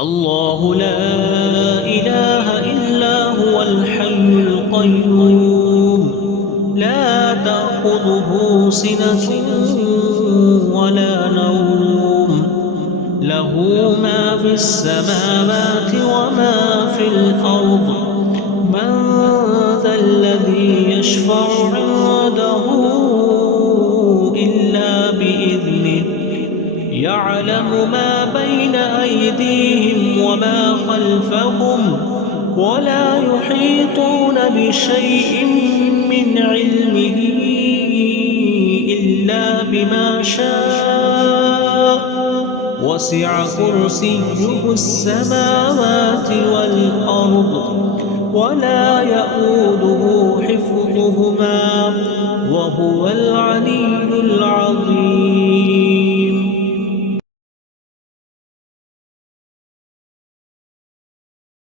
الله لا إله إلا هو الحي القيوم لا تأخذه سنة ولا نوم له ما في السماوات وما في الأرض من ذا الذي يشفع عنده إلا بإذنه يعلم ما بين أيديهم وما خلفهم ولا يحيطون بشيء من علمه إلا بما شاء وسع كرسيه السماوات والأرض ولا يئوده حفظهما وهو العلي العظيم.